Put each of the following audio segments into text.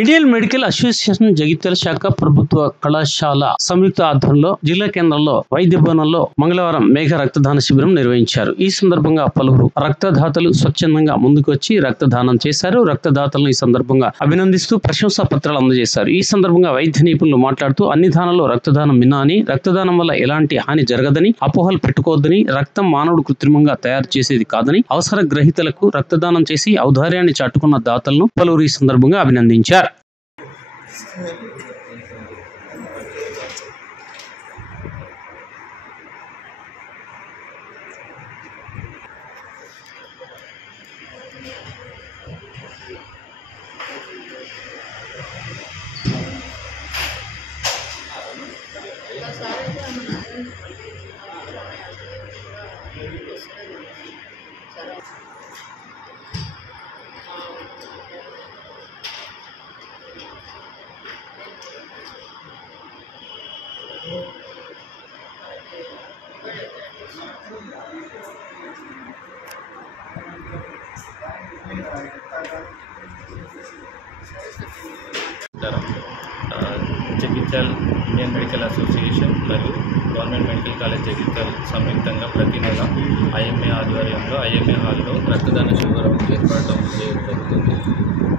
Indian medical association Jagtial శాఖ ప్రభుత్వ కళాశాల సంయుక్త ఆధ్వర్యంలో జిల్లా కేంద్రంలో వైద్య భవనంలో మంగళవారం మేఘ రక్తదాన శిబిరం నిర్వహించారు. ఈ సందర్భంగా పలువురు రక్తదాతలు స్వచ్ఛందంగా ముందుకు వచ్చి రక్తదానం చేశారు. రక్తదాతలను ఈ సందర్భంగా అభినందిస్తూ ప్రశంసా పత్రాలు అందజేశారు. ఈ సందర్భంగా వైద్య నిపుణులు మాట్లాడుతూ అన్ని దానాల్లో రక్తదానం మిన్నా అని, రక్తదానం వల్ల ఎలాంటి హాని జరగదని, అపోహలు పెట్టుకోవద్దని, రక్తం మానవుడు కృత్రిమంగా తయారు చేసేది కాదని, అవసర గ్రహీతలకు రక్తదానం చేసి ఔదార్యాన్ని చాటుకున్న దాతలను పలువురు ఈ సందర్భంగా అభినందించారు. జగిత్యాల ఇండియన్ మెడికల్ అసోసియేషన్ మరియు గవర్నమెంట్ మెడికల్ కాలేజ్ జగిత్యాల సంయుక్తంగా ప్రతి నెల ఐఎంఏ ఆధ్వర్యంలో ఐఎంఏ హాల్లో రక్తదాన శిబిరం ఏర్పడటం జరుగుతుంది.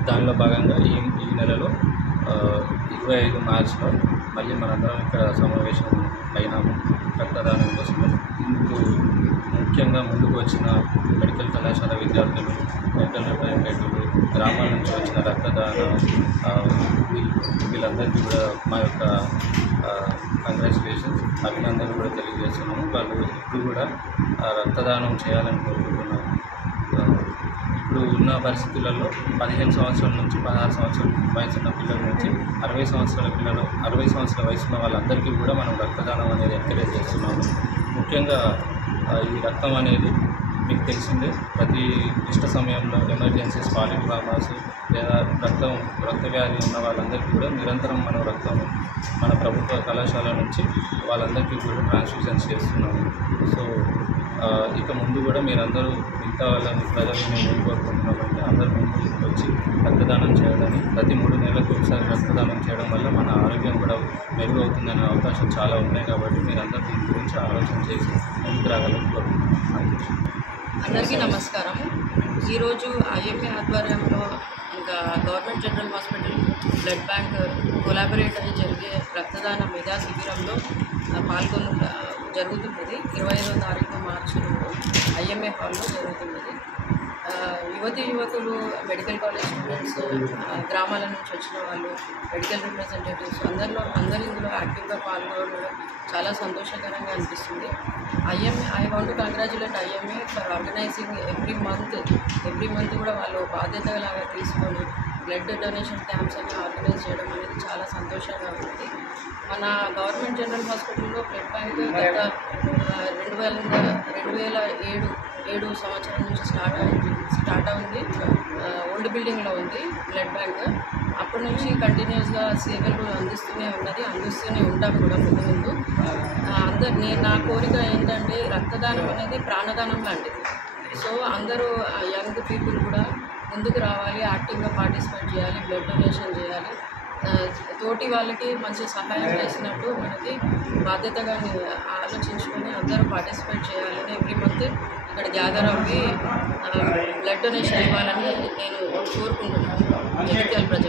దానిలో భాగంగా ఈ నెలలో 25 మార్చిలో మళ్ళీ మనందరం ఇక్కడ సమావేశం అయినాము రక్తదానం కోసం. ఇందుకు ముఖ్యంగా ముందుకు వచ్చిన మెడికల్ కళాశాల విద్యార్థులు, మెడికల్ రిప్రజెంటేటివ్లు, గ్రామాల నుంచి వచ్చిన రక్తదాన వీళ్ళందరికీ కూడా మా యొక్క కంగ్రాచులేషన్స్, అభినందనలు కూడా తెలియజేస్తున్నాము. వాళ్ళు ఇప్పుడు కూడా రక్తదానం చేయాలని కోరుకుంటున్నాము. ఇప్పుడు ఉన్న పరిస్థితులలో 15 సంవత్సరాల నుంచి 16 సంవత్సరాల వయసున్న పిల్లల నుంచి 60 సంవత్సరాల పిల్లలు, 60 సంవత్సరాల వయసున్న వాళ్ళందరికీ కూడా మనం రక్తదానం అనేది ఎంకరేజ్ చేస్తున్నాము. ముఖ్యంగా ఈ రక్తం అనేది మీకు తెలిసిందే, ప్రతి క్లిష్ట సమయంలో ఎమర్జెన్సీస్, పాలిట్రామాస్ లేదా రక్త వ్యాధి ఉన్న వాళ్ళందరికీ కూడా నిరంతరం మనం రక్తం మన ప్రభుత్వ కళాశాల నుంచి వాళ్ళందరికీ కూడా ట్రాన్స్ఫ్యూజన్స్ చేస్తున్నాము. సో ఇక ముందు కూడా మీరందరూ మిగతా వాళ్ళని ప్రజలు మేము ఏం కోరుకుంటున్నామంటే అందరూ ముందుకు వచ్చి రక్తదానం చేయడానికి, ప్రతి 3 నెలలకు ఒకసారి రక్తదానం చేయడం వల్ల మన ఆరోగ్యం కూడా మెరుగవుతుందనే అవకాశం చాలా ఉన్నాయి. కాబట్టి మీరందరూ దీని గురించి ఆలోచన చేసి ముందుకు రాగలని కోరుకుంటున్నాను. అందరికీ నమస్కారం. ఈరోజు ఐఎంఏ ఆధ్వర్యంలో ఇంకా government general hospital blood bank collaborate అయ్యి జరిగే రక్తదాన మెగా శిబిరంలో జరుగుతున్నది. 25వ తారీఖు మార్చి ఐఎంఏ హాల్లో జరుగుతున్నది. యువతులు, మెడికల్ కాలేజ్ స్టూడెంట్స్, గ్రామాల నుంచి వచ్చిన వాళ్ళు, మెడికల్ రిప్రజెంటేటివ్స్ అందరూ ఇందులో యాక్టివ్గా పాల్గొనడం చాలా సంతోషకరంగా అనిపిస్తుంది. I want to congratulate IMA for organising every month కూడా వాళ్ళు బాధ్యతలాగా తీసుకొని బ్లడ్ డొనేషన్ క్యాంప్స్ అన్ని ఆర్గనైజ్ చేయడం అనేది చాలా సంతోషంగా ఉంది. మన గవర్నమెంట్ జనరల్ హాస్పిటల్లో బ్లడ్ బ్యాంక్ గత 2007 సంవత్సరం నుంచి స్టార్ట్ అయింది. ఓల్డ్ బిల్డింగ్లో ఉంది బ్లడ్ బ్యాంక్. అప్పటి నుంచి కంటిన్యూస్గా సేవలు అందిస్తూనే ఉంటాం కూడా ముందు. నా కోరిక ఏంటంటే రక్తదానం అనేది ప్రాణదానం లాంటిది. సో అందరూ యంగ్ పీపుల్ కూడా ముందుకు రావాలి, యాక్టివ్గా పార్టిసిపేట్ చేయాలి, బ్లడ్ డొనేషన్ చేయాలి. తోటి వాళ్ళకి మంచి సహాయం చేసినట్టు మనకి బాధ్యతగా ఆలోచించుకొని అందరూ పార్టిసిపేట్ చేయాలని ఎవ్రీ మంత్ ఇక్కడ గ్యాదర్ అవ్వి బ్లడ్ డొనేషన్ ఇవ్వాలని నేను కోరుకుంటున్నాను జగిత్యాల ప్రజలు.